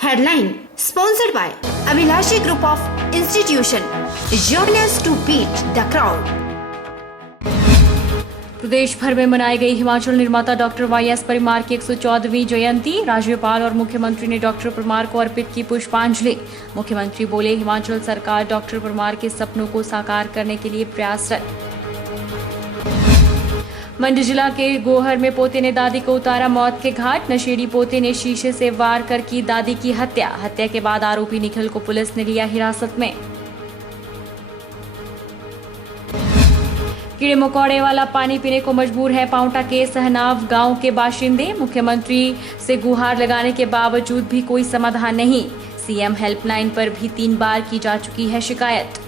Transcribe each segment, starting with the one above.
Headline sponsored by Abhilashi Group of Institution. Join us to beat the crowd. प्रदेश भर में मनाई गई हिमाचल निर्माता डॉक्टर वाईएस परमार की 114वीं जयंती। राज्यपाल और मुख्यमंत्री ने डॉक्टर परमार को अर्पित की पुष्पांजलि। मुख्यमंत्री बोले, हिमाचल सरकार डॉक्टर परमार के सपनों को साकार करने के लिए प्रयासरत। मंडी जिला के गोहर में पोते ने दादी को उतारा मौत के घाट। नशेड़ी पोते ने शीशे से वार कर की दादी की हत्या। हत्या के बाद आरोपी निखिल को पुलिस ने लिया हिरासत में। कीड़े मकोड़े वाला पानी पीने को मजबूर है पांवटा के सहनाव गांव के बाशिंदे। मुख्यमंत्री से गुहार लगाने के बावजूद भी कोई समाधान नहीं। सीएम हेल्पलाइन पर भी 3 बार की जा चुकी है शिकायत।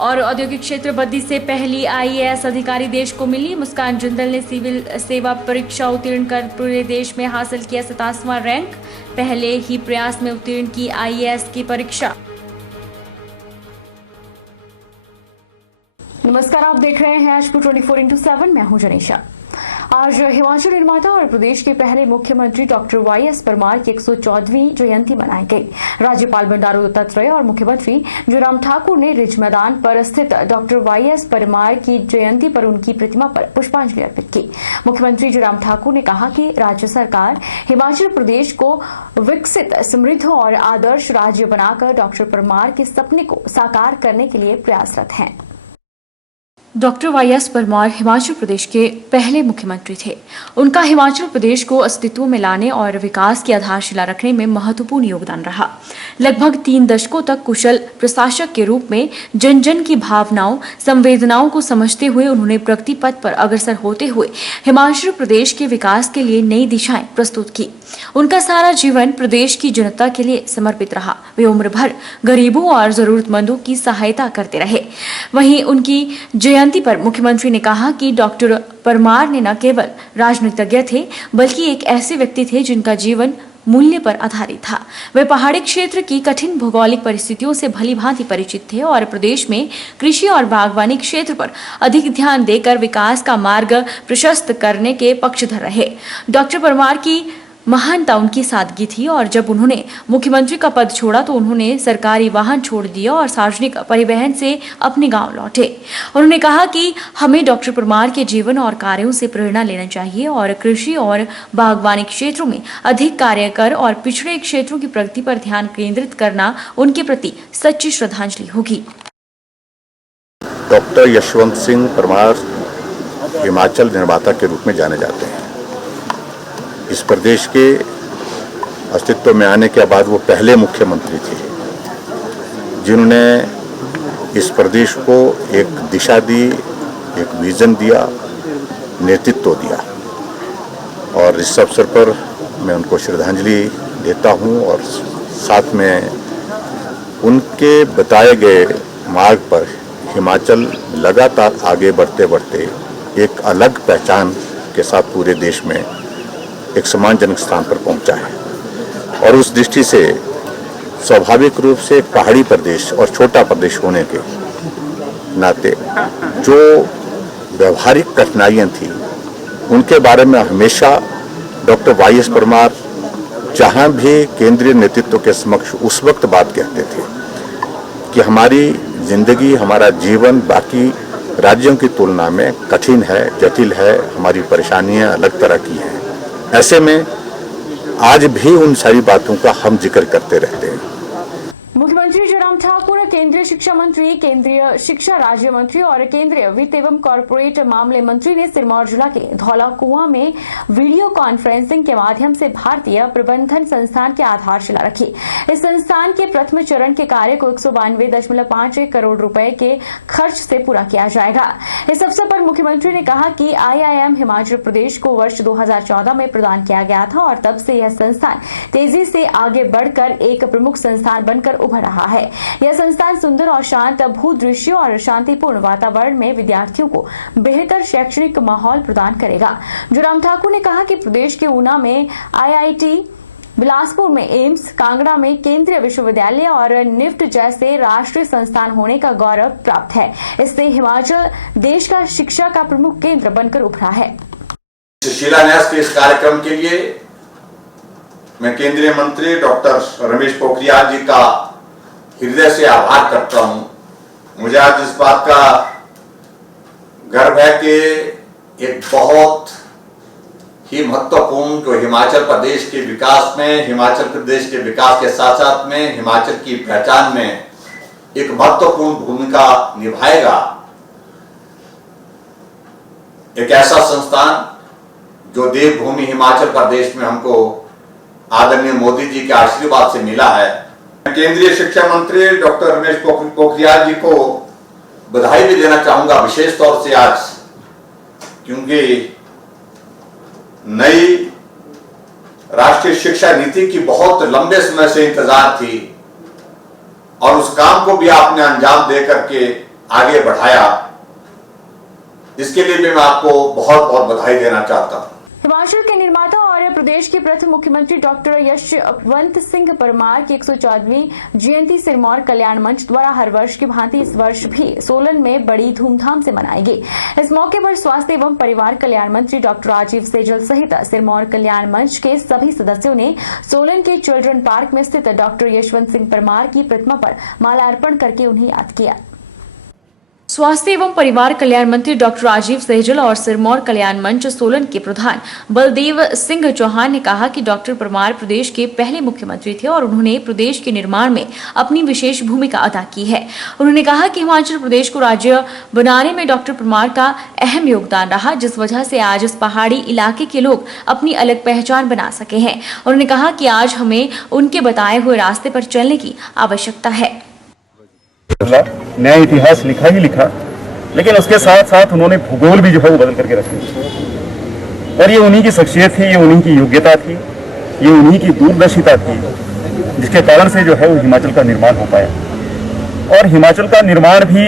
और औद्योगिक क्षेत्र बद्दी से पहली आईएएस अधिकारी देश को मिली। मुस्कान जिंदल ने सिविल सेवा परीक्षा उत्तीर्ण कर पूरे देश में हासिल किया 57वां रैंक। पहले ही प्रयास में उत्तीर्ण की आईएएस की परीक्षा। नमस्कार, आप देख रहे हैं आज 24x7। मैं हूं जनीशा। आज हिमाचल निर्माता और प्रदेश के पहले मुख्यमंत्री डॉक्टर वाईएस परमार की 114वीं जयंती मनाई गई। राज्यपाल बंडारू दत्तात्रेय और मुख्यमंत्री जयराम ठाकुर ने रिज मैदान पर स्थित डॉक्टर वाईएस परमार की जयंती पर उनकी प्रतिमा पर पुष्पांजलि अर्पित की। मुख्यमंत्री जयराम ठाकुर ने कहा कि राज्य सरकार हिमाचल प्रदेश को विकसित, समृद्ध और आदर्श राज्य बनाकर डॉक्टर परमार के सपने को साकार करने के लिए प्रयासरत है। डॉक्टर वाईएस परमार हिमाचल प्रदेश के पहले मुख्यमंत्री थे। उनका हिमाचल प्रदेश को अस्तित्व में लाने और विकास की आधारशिला रखने में महत्वपूर्ण योगदान रहा। लगभग 3 दशकों तक कुशल प्रशासक के रूप में जन जन की भावनाओं, संवेदनाओं को समझते हुए उन्होंने प्रगति पथ पर अग्रसर होते हुए हिमाचल प्रदेश के विकास के लिए नई दिशाएं प्रस्तुत की। उनका सारा जीवन प्रदेश की जनता के लिए समर्पित रहा। वे उम्र भर गरीबों और जरूरतमंदों की सहायता करते रहे। वहीं उनकी जयंती पर मुख्यमंत्री ने कहा कि डॉक्टर परमार ने न केवल राजनीतिज्ञ थे, बल्कि एक ऐसे व्यक्ति थे जिनका जीवन मूल्य पर आधारित था। वे पहाड़ी क्षेत्र की कठिन भौगोलिक परिस्थितियों से भली भांति परिचित थे और प्रदेश में कृषि और बागवानी क्षेत्र पर अधिक ध्यान देकर विकास का मार्ग प्रशस्त करने के पक्षधर रहे। डॉक्टर परमार की महानता उनकी सादगी थी और जब उन्होंने मुख्यमंत्री का पद छोड़ा तो उन्होंने सरकारी वाहन छोड़ दिया और सार्वजनिक परिवहन से अपने गांव लौटे। उन्होंने कहा कि हमें डॉक्टर परमार के जीवन और कार्यों से प्रेरणा लेना चाहिए और कृषि और बागवानी क्षेत्रों में अधिक कार्य कर और पिछड़े क्षेत्रों की प्रगति पर ध्यान केंद्रित करना उनके प्रति सच्ची श्रद्धांजलि होगी। डॉक्टर यशवंत सिंह परमार हिमाचल निर्माता के रूप में जाने जाते हैं। इस प्रदेश के अस्तित्व में आने के बाद वो पहले मुख्यमंत्री थे जिन्होंने इस प्रदेश को एक दिशा दी, एक विजन दिया, नेतृत्व दिया। और इस अवसर पर मैं उनको श्रद्धांजलि देता हूं और साथ में उनके बताए गए मार्ग पर हिमाचल लगातार आगे बढ़ते बढ़ते एक अलग पहचान के साथ पूरे देश में एक सम्मानजनक स्थान पर पहुंचा है। और उस दृष्टि से स्वाभाविक रूप से पहाड़ी प्रदेश और छोटा प्रदेश होने के नाते जो व्यवहारिक कठिनाइयां थी उनके बारे में हमेशा डॉक्टर वाईएस परमार जहां भी केंद्रीय नेतृत्व के समक्ष उस वक्त बात कहते थे कि हमारी जिंदगी, हमारा जीवन बाकी राज्यों की तुलना में कठिन है, जटिल है, हमारी परेशानियां अलग तरह की हैं। ऐसे में आज भी उन सारी बातों का हम जिक्र करते रहते हैं। मुख्यमंत्री जयराम ठाकुर, केंद्रीय शिक्षा मंत्री, केंद्रीय शिक्षा राज्य मंत्री और केंद्रीय वित्त एवं कॉर्पोरेट मामले मंत्री ने सिरमौर जिला के धौलाकुआं में वीडियो कॉन्फ्रेंसिंग के माध्यम से भारतीय प्रबंधन संस्थान की आधारशिला रखी। इस संस्थान के प्रथम चरण के कार्य को 192.51 करोड़ रुपए के खर्च से पूरा किया जाएगा। इस अवसर पर मुख्यमंत्री ने कहा कि IIM हिमाचल प्रदेश को वर्ष 2014 में प्रदान किया गया था और तब से यह संस्थान तेजी से आगे बढ़कर एक प्रमुख संस्थान बनकर उभर रहा है। यह संस्थान सुंदर और शांत भूदृश्य और शांतिपूर्ण वातावरण में विद्यार्थियों को बेहतर शैक्षणिक माहौल प्रदान करेगा। जयराम ठाकुर ने कहा कि प्रदेश के ऊना में IIT, बिलासपुर में एम्स, कांगड़ा में केंद्रीय विश्वविद्यालय और निफ्ट जैसे राष्ट्रीय संस्थान होने का गौरव प्राप्त है। इससे हिमाचल देश का शिक्षा का प्रमुख केंद्र बनकर उभरा है। शिलान्यास के इस कार्यक्रम के लिए मैं केंद्रीय मंत्री डॉक्टर रमेश पोखरियाल जी का हृदय से आभार करता हूं। मुझे आज इस बात का गर्व है कि एक बहुत ही महत्वपूर्ण जो हिमाचल प्रदेश के विकास में, हिमाचल प्रदेश के विकास के साथ साथ में हिमाचल की पहचान में एक महत्वपूर्ण भूमिका निभाएगा, एक ऐसा संस्थान जो देवभूमि हिमाचल प्रदेश में हमको आदरणीय मोदी जी के आशीर्वाद से मिला है। मैं केंद्रीय शिक्षा मंत्री डॉक्टर रमेश पोखरियाल जी को बधाई भी देना चाहूंगा विशेष तौर से आज, क्योंकि नई राष्ट्रीय शिक्षा नीति की बहुत लंबे समय से इंतजार थी और उस काम को भी आपने अंजाम दे करके आगे बढ़ाया। इसके लिए भी मैं आपको बहुत बहुत बधाई देना चाहता हूं। हिमाचल के निर्माता और प्रदेश के प्रथम मुख्यमंत्री डॉक्टर यशवंत सिंह परमार की 104वीं जयंती सिरमौर कल्याण मंच द्वारा हर वर्ष की भांति इस वर्ष भी सोलन में बड़ी धूमधाम से मनाएगी। इस मौके पर स्वास्थ्य एवं परिवार कल्याण मंत्री डॉक्टर राजीव सैजल सहित सिरमौर कल्याण मंच के सभी सदस्यों ने सोलन के चिल्ड्रन पार्क में स्थित डॉक्टर यशवंत सिंह परमार की प्रतिमा पर माल्यार्पण करके उन्हें याद किया। स्वास्थ्य एवं परिवार कल्याण मंत्री डॉक्टर राजीव सैजल और सिरमौर कल्याण मंच सोलन के प्रधान बलदेव सिंह चौहान ने कहा कि डॉक्टर परमार प्रदेश के पहले मुख्यमंत्री थे और उन्होंने प्रदेश के निर्माण में अपनी विशेष भूमिका अदा की है। उन्होंने कहा कि हिमाचल प्रदेश को राज्य बनाने में डॉक्टर परमार का अहम योगदान रहा, जिस वजह से आज इस पहाड़ी इलाके के लोग अपनी अलग पहचान बना सके हैं। उन्होंने कहा कि आज हमें उनके बताए हुए रास्ते पर चलने की आवश्यकता है। नया इतिहास लिखा ही लिखा, लेकिन उसके साथ साथ उन्होंने भूगोल भी जो है वो बदल करके रखी। और ये उन्हीं की शख्सियत थी, ये उन्हीं की योग्यता थी, ये उन्हीं की दूरदर्शिता थी, जिसके कारण से जो है वो हिमाचल का निर्माण हो पाया। और हिमाचल का निर्माण भी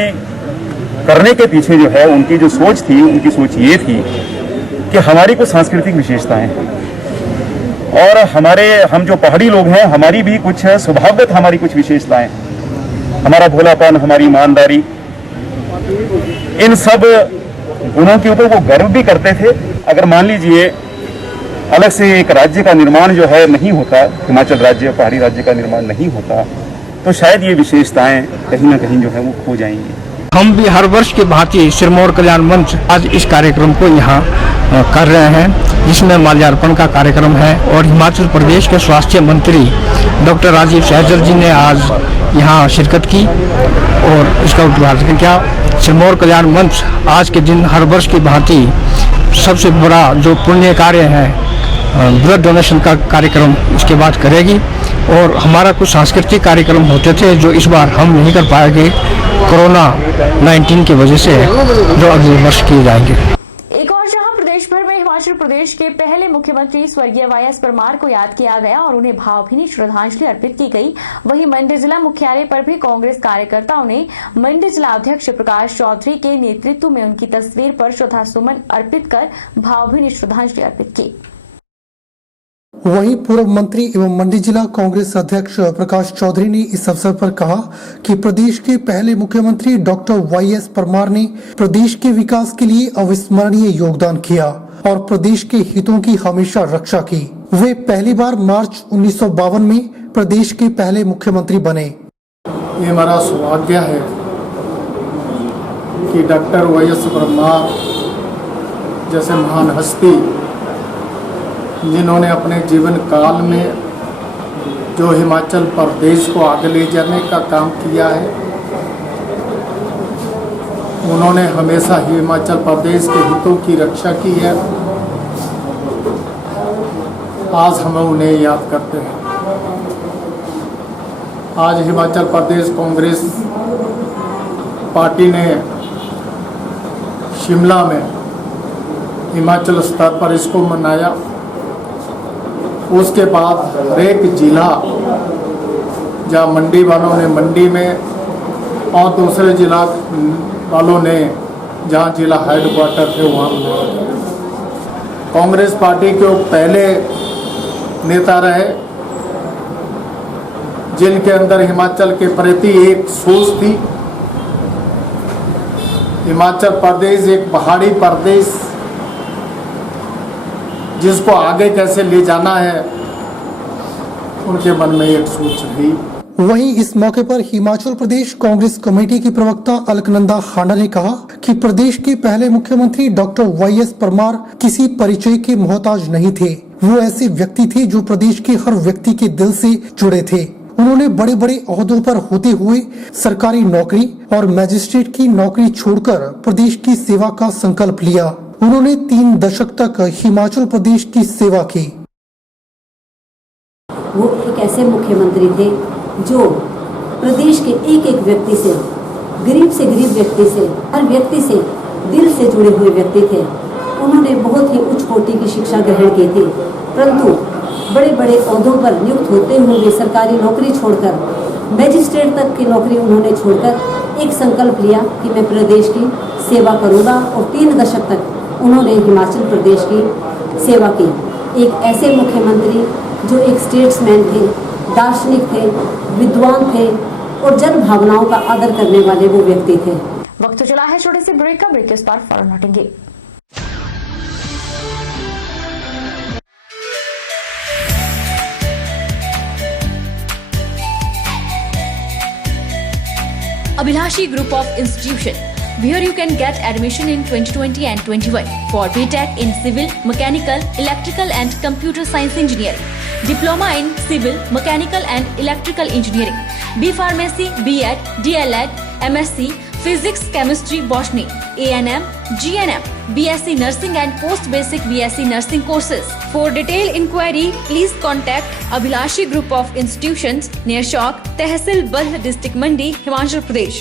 करने के पीछे जो है उनकी जो सोच थी, उनकी सोच ये थी कि हमारी कुछ सांस्कृतिक विशेषताएं हैं और हम जो पहाड़ी लोग हैं, हमारी भी कुछ स्वभावगत हमारी कुछ विशेषताएं हैं। हमारा भोलापन, हमारी ईमानदारी, इन सब गुणों के ऊपर वो गर्व भी करते थे। अगर मान लीजिए अलग से एक राज्य का निर्माण जो है नहीं होता, हिमाचल राज्य, पहाड़ी राज्य का निर्माण नहीं होता, तो शायद ये विशेषताएं कहीं ना कहीं जो है वो खो जाएंगी। हम भी हर वर्ष की भांति सिरमौर कल्याण मंच आज इस कार्यक्रम को यहाँ कर रहे हैं, जिसमें माल्यार्पण का कार्यक्रम है। और हिमाचल प्रदेश के स्वास्थ्य मंत्री डॉक्टर राजीव सैजल जी ने आज यहाँ शिरकत की और इसका उद्घाटन किया। सिरमौर कल्याण मंच आज के दिन हर वर्ष की भांति सबसे बड़ा जो पुण्य कार्य है, ब्लड डोनेशन का कार्यक्रम इसके बाद करेगी। और हमारा कुछ सांस्कृतिक कार्यक्रम होते थे जो इस बार हम नहीं कर पाएंगे कोरोना 19 की वजह से, जो अगले वर्ष किए जाएंगे। एक और जहां प्रदेश भर में हिमाचल प्रदेश के पहले मुख्यमंत्री स्वर्गीय वाईएस परमार को याद किया गया और उन्हें भावभीनी श्रद्धांजलि अर्पित की गई, वहीं मंडी जिला मुख्यालय पर भी कांग्रेस कार्यकर्ताओं ने मंडी जिला अध्यक्ष प्रकाश चौधरी के नेतृत्व में उनकी तस्वीर पर श्रद्धासुमन अर्पित कर भावभीनी श्रद्धांजलि अर्पित की। वहीं पूर्व मंत्री एवं मंडी जिला कांग्रेस अध्यक्ष प्रकाश चौधरी ने इस अवसर पर कहा कि प्रदेश के पहले मुख्यमंत्री डॉक्टर वाईएस परमार ने प्रदेश के विकास के लिए अविस्मरणीय योगदान किया और प्रदेश के हितों की हमेशा रक्षा की। वे पहली बार मार्च 1952 में प्रदेश के पहले मुख्यमंत्री बने। ये हमारा सौभाग्य है कि डॉक्टर वाईएस परमार जैसे महान हस्ती, जिन्होंने अपने जीवन काल में जो हिमाचल प्रदेश को आगे ले जाने का काम किया है, उन्होंने हमेशा हिमाचल प्रदेश के हितों की रक्षा की है। आज हम उन्हें याद करते हैं। आज हिमाचल प्रदेश कांग्रेस पार्टी ने शिमला में हिमाचल स्तर पर इसको मनाया। उसके बाद हर एक जिला, जहाँ मंडी वालों ने मंडी में और दूसरे जिला वालों ने जहाँ जिला हेडक्वार्टर थे वहाँ मनाया। कांग्रेस पार्टी के पहले नेता रहे जिनके अंदर हिमाचल के प्रति एक सोच थी। हिमाचल प्रदेश एक पहाड़ी प्रदेश, जिसको आगे कैसे ले जाना है, उनके मन में एक सोच रही। वहीं इस मौके पर हिमाचल प्रदेश कांग्रेस कमेटी की प्रवक्ता अलकनंदा हांडा ने कहा कि प्रदेश के पहले मुख्यमंत्री डॉक्टर वाईएस परमार किसी परिचय के मोहताज नहीं थे। वो ऐसे व्यक्ति थे जो प्रदेश के हर व्यक्ति के दिल से जुड़े थे। उन्होंने बड़े बड़े ओहदों पर होते हुए सरकारी नौकरी और मजिस्ट्रेट की नौकरी छोड़कर प्रदेश की सेवा का संकल्प लिया। उन्होंने 3 दशक तक हिमाचल प्रदेश की सेवा की। वो एक ऐसे मुख्यमंत्री थे जो प्रदेश के एक एक व्यक्ति से गरीब व्यक्ति से हर व्यक्ति से दिल से जुड़े हुए व्यक्ति थे। उन्होंने बहुत ही उच्च कोटि की शिक्षा ग्रहण की थी, परंतु बड़े बड़े ओहदों पर नियुक्त होते हुए सरकारी नौकरी छोड़कर मैजिस्ट्रेट तक की नौकरी उन्होंने छोड़कर एक संकल्प लिया कि मैं प्रदेश की सेवा करूंगा और 3 दशक तक उन्होंने हिमाचल प्रदेश की सेवा की। एक ऐसे मुख्यमंत्री जो एक स्टेट्समैन थे, दार्शनिक थे, विद्वान थे और जन भावनाओं का आदर करने वाले वो व्यक्ति थे। वक्त चला है छोटे से ब्रेक का। ब्रेक के बाद फौरन लौटेंगे। Abhilashi Group of Institution, where you can get admission in 2020 and 21 for BTech in Civil, Mechanical, Electrical and Computer Science Engineering, Diploma in Civil, Mechanical and Electrical Engineering, B Pharmacy, B.Ed, D.Led, MSc, Physics, Chemistry, Botany, A&M, G&M, BSc Nursing and Post Basic BSc Nursing courses. For detailed inquiry, please contact Abhilashi Group of Institutions near Chowk, Tehsil Badh, District Mandi, Himachal Pradesh.